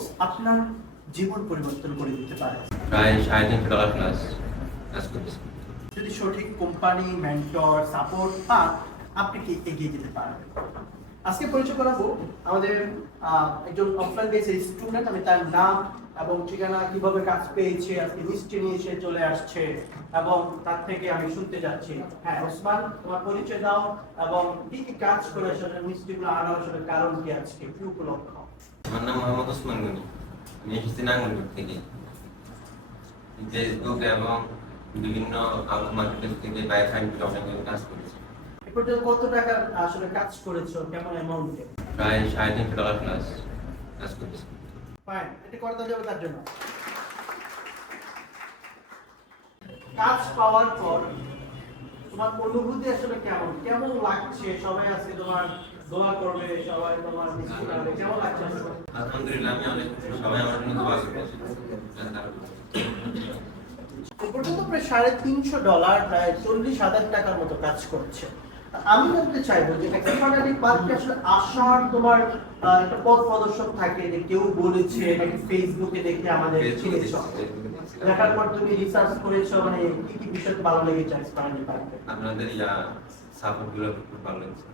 Course আপনার জীবন পরিবর্তন করে দিতে পারে। প্রায় $350 প্লাস কাজ করতেছি। যদি সঠিক কোম্পানি, মেন্টর, সাপোর্ট পান, আপনি কি এগিয়ে যেতে পারবেন। আজকে পরিচয় করাবো আমাদের একজন অফলাইন বেসের স্টুডেন্ট। আমি তার নাম এবং ঠিকানা, কিভাবে কাজ পেয়েছে, আজকে মিষ্টি নিয়ে সে চলে আসছে এবং তার থেকে আমি শুনতে যাচ্ছি। হ্যাঁ ওসমান, তোমার পরিচয় দাও এবং কি কি কাজ করে আসলে মিষ্টিগুলো আনার আসলে কারণ কি, আজকে কি উপলক্ষ। আমার নাম মোহাম্মদ ওসমান গনি। আমি এসেছি নাঙ্গলকোট থেকে। ফেসবুক এবং বিভিন্ন আউটস মার্কেট থেকে বাই ফাইন্ড অনেক কাজ করেছি। এ পর্যন্ত কত টাকা আসলে কাজ করেছো, কেমন অ্যামাউন্টে? প্রায় $350 প্লাস কাজ করতেছি। ফাইন, এটা করতে যাবে তার জন্য। কাজ পাওয়ার পর তোমার অনুভূতি আসলে কেমন, কেমন লাগছে? সবাই আজকে তোমার দোয়া করবে, সবাই তোমার মিষ্টি খাবে, কেমন লাগছে আসলে? আলহামদুলিল্লাহ, আমি অনেক খুশি। সবাই আমার জন্য দোয়া করতেছে। এ পর্যন্ত প্রায় $350, প্রায় $40,000 টাকার মতো কাজ করছে। আমি বলতে চাইবো যে এক্সট্রাঅর্ডিনারি পার্কে আসলে আসার তোমার একটা পথ প্রদর্শন থাকে, যে কেউ বলেছে নাকি ফেসবুকে দেখে আমাদের চিনেছ, দেখার পর তুমি রিসার্চ করেছো, মানে কি কি বিষয় ভালো লেগেছে এক্সট্রাঅর্ডিনারি পার্কে? আপনাদের সাপোর্ট গুলো খুব ভালো লাগছে।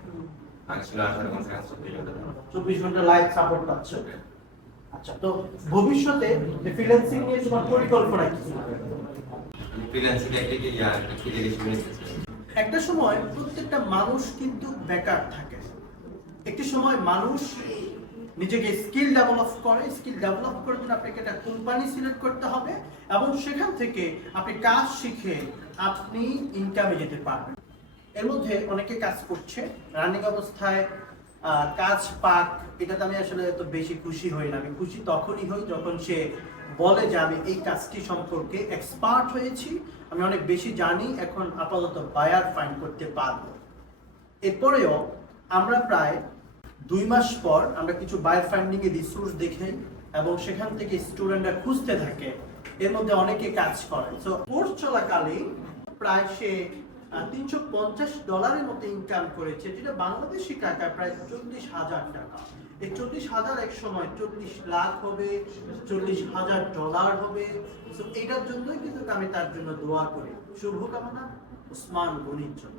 আগে ছিল 18 ঘন্টা কাজ করতে হতো, 24 ঘন্টা লাইভ সাপোর্ট পাচ্ছ। আচ্ছা, তো ভবিষ্যতে ফ্রিল্যান্সিং নিয়ে তোমার পরিকল্পনা কি? আমি ফ্রিল্যান্সিং একটা সময় প্রত্যেকটা মানুষ কিন্তু বেকার থাকে। একটি সময় মানুষ নিজেকে স্কিল ডেভেলপ করে, স্কিল ডেভেলপ করার জন্য আপনাকে একটা কোম্পানি সিলেক্ট করতে হবে এবং সেখান থেকে আপনি কাজ শিখে আপনি ইনকামে যেতে পারবেন। এর মধ্যে অনেকে কাজ করছে রানিং অবস্থায়, কাজ পাক, এটাতে আমি আসলে এত বেশি খুশি হই না। আমি খুশি তখনই হই যখন সে বলে যে আমি এই কাজটি সম্পর্কে এক্সপার্ট হয়েছি, আমি অনেক বেশি জানি, এখন আপাতত বায়ার ফাইন্ড করতে পারবো। এরপরেও আমরা প্রায় 2 মাস পর আমরা কিছু বায়ার ফাইন্ডিং এর রিসোর্স দেখে এবং সেখান থেকে স্টুডেন্টরা খুঁজতে থাকে। এর মধ্যে অনেকে কাজ করে। সো কোর্স চলাকালীন প্রায় সে $350 মতো ইনকাম করেছে, যেটা বাংলাদেশি টাকা প্রায় 40,000 টাকা। এই 40,000 এক সময় 40 লাখ হবে, $40,000 হবে। সো এটার জন্যই কিন্তু আমি তার জন্য দোয়া করি। শুভকামনা ওসমান গনির জন্য।